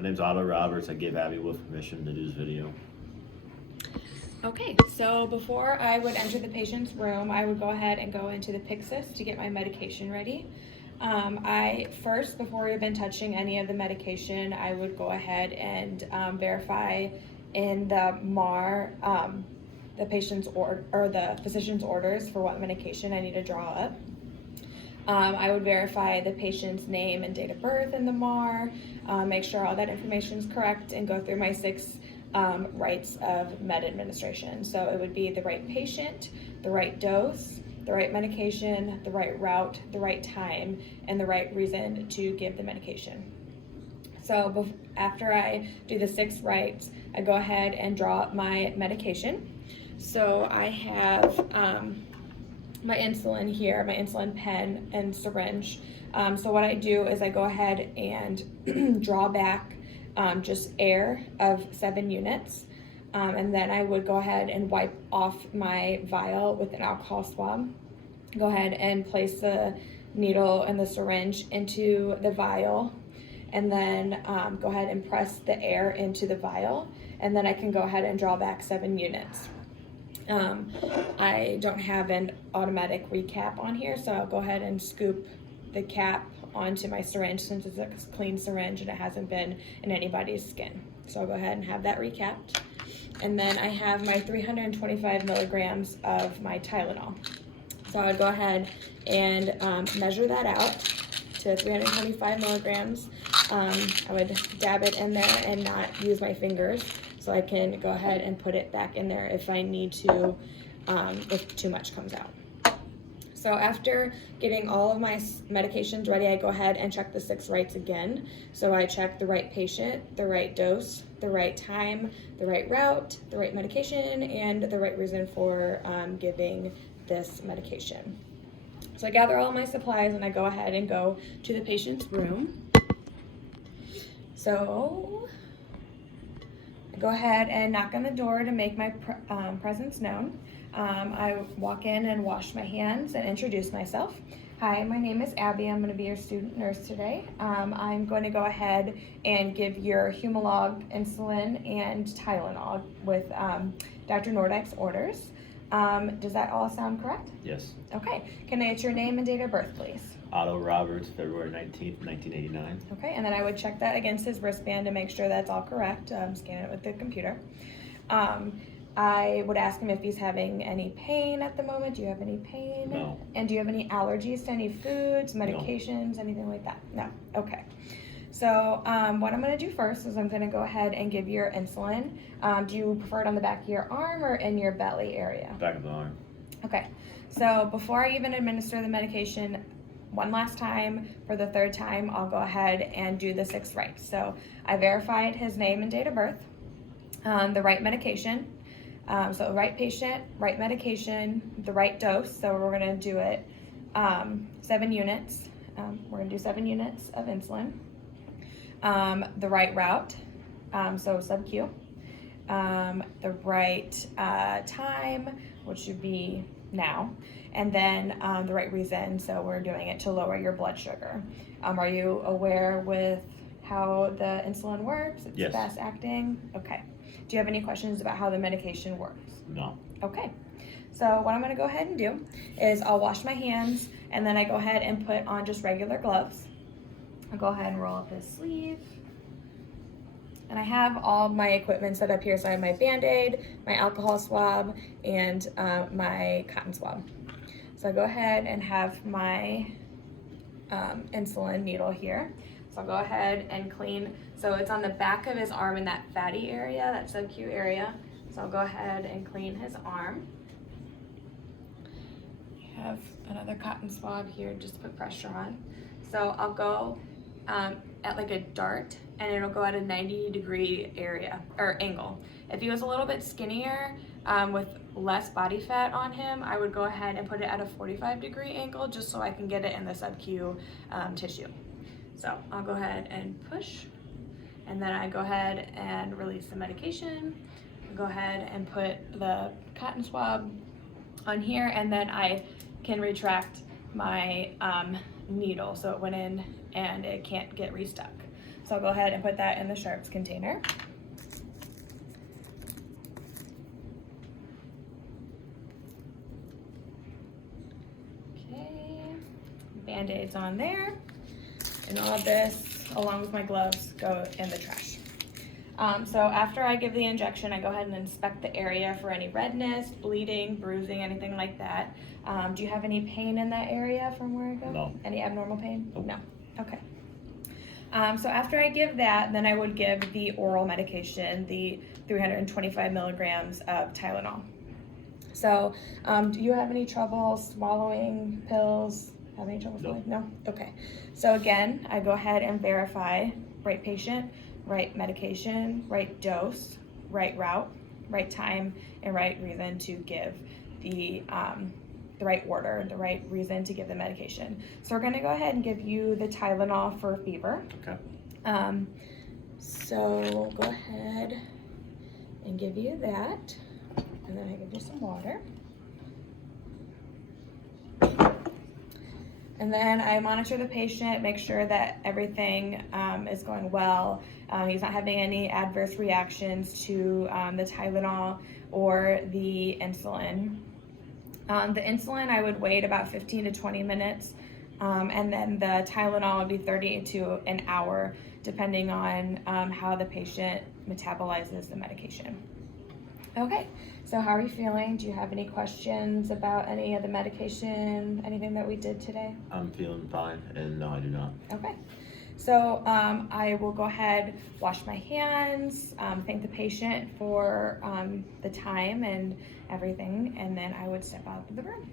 My name's Otto Roberts. I gave Abby Wolf permission to do this video. Okay, so before I would enter the patient's room, I would go ahead and go into the Pyxis to get my medication ready. Before even touching any of the medication, I would go ahead and verify in the MAR the patient's or the physician's orders for what medication I need to draw up. I would verify the patient's name and date of birth in the MAR, make sure all that information is correct, and go through my 6 rights of med administration. So it would be the right patient, the right dose, the right medication, the right route, the right time, and the right reason to give the medication. So after I do the 6 rights, I go ahead and draw up my medication. So I have my insulin here, my insulin pen and syringe. So what I do is I go ahead and draw back just air of 7 units. And then I would go ahead and wipe off my vial with an alcohol swab. Go ahead and place the needle and the syringe into the vial, and then go ahead and press the air into the vial, and then I can go ahead and draw back 7 units. I don't have an automatic recap on here, so I'll go ahead and scoop the cap onto my syringe since it's a clean syringe and it hasn't been in anybody's skin. So I'll go ahead and have that recapped. And then I have my 325 milligrams of my Tylenol. So I would go ahead and measure that out to 325 milligrams. I would dab it in there and not use my fingers, so I can go ahead and put it back in there if I need to, if too much comes out. So after getting all of my medications ready, I go ahead and check the 6 rights again. So I check the right patient, the right dose, the right time, the right route, the right medication, and the right reason for giving this medication. So I gather all my supplies and I go ahead and go to the patient's room. So I go ahead and knock on the door to make my presence known. I walk in and wash my hands and introduce myself. Hi, my name is Abby. I'm going to be your student nurse today. I'm going to go ahead and give your Humalog, insulin, and Tylenol with Dr. Nordyke's orders. Does that all sound correct? Yes. Okay. Can I get your name and date of birth, please? Otto Roberts, February 19th, 1989. Okay, and then I would check that against his wristband to make sure that's all correct. Scan it with the computer. I would ask him if he's having any pain at the moment. Do you have any pain? No. And do you have any allergies to any foods, medications, anything like that? No. Okay. So what I'm going to do first is I'm going to go ahead and give you your insulin. Do you prefer it on the back of your arm or in your belly area? Back of the arm. Okay. So before I even administer the medication one last time, for the 3rd time, I'll go ahead and do the 6 rights. So I verified his name and date of birth, the right medication. So right patient, right medication, the right dose. So we're going to do it 7 units. We're going to do 7 units of insulin. The right route, so sub-Q. The right time, which should be now. And then the right reason, so we're doing it to lower your blood sugar. Are you aware with how the insulin works? It's Yes. fast acting? Okay. Do you have any questions about how the medication works? No. Okay. So what I'm going to go ahead and do is I'll wash my hands, and then I go ahead and put on just regular gloves. I'll go ahead and roll up his sleeve. And I have all my equipment set up here. So I have my Band-Aid, my alcohol swab, and my cotton swab. So I go ahead and have my insulin needle here. So I'll go ahead and clean. So it's on the back of his arm in that fatty area, that sub-Q area. So I'll go ahead and clean his arm. I have another cotton swab here just to put pressure on. So I'll go at like a dart, and it'll go at a 90-degree area or angle. If he was a little bit skinnier with less body fat on him, I would go ahead and put it at a 45-degree angle just so I can get it in the sub-Q tissue. So I'll go ahead and push, and then I go ahead and release the medication. Go ahead and put the cotton swab on here, and then I can retract my needle so it went in and it can't get restuck. So I'll go ahead and put that in the sharps container. Okay, Band-Aids on there. And all of this, along with my gloves, go in the trash. So after I give the injection, I go ahead and inspect the area for any redness, bleeding, bruising, anything like that. Do you have any pain in that area from where I go? No. Any abnormal pain? Nope. No. Okay. So after I give that, then I would give the oral medication, the 325 milligrams of Tylenol. So do you have any trouble swallowing pills? Have any trouble swallowing? No? Okay. So again, I go ahead and verify right patient, right medication, right dose, right route, right time, and right reason to give the right order, the right reason to give the medication. So we're gonna go ahead and give you the Tylenol for fever. Okay. So we'll go ahead and give you that, and then I give you some water. And then I monitor the patient, make sure that everything is going well. He's not having any adverse reactions to the Tylenol or the insulin. The insulin, I would wait about 15 to 20 minutes, and then the Tylenol would be 30 to an hour, depending on how the patient metabolizes the medication. Okay, so how are you feeling? Do you have any questions about any of the medication, anything that we did today? I'm feeling fine, and no, I do not. Okay, so I will go ahead, wash my hands, thank the patient for the time and everything, and then I would step out of the room.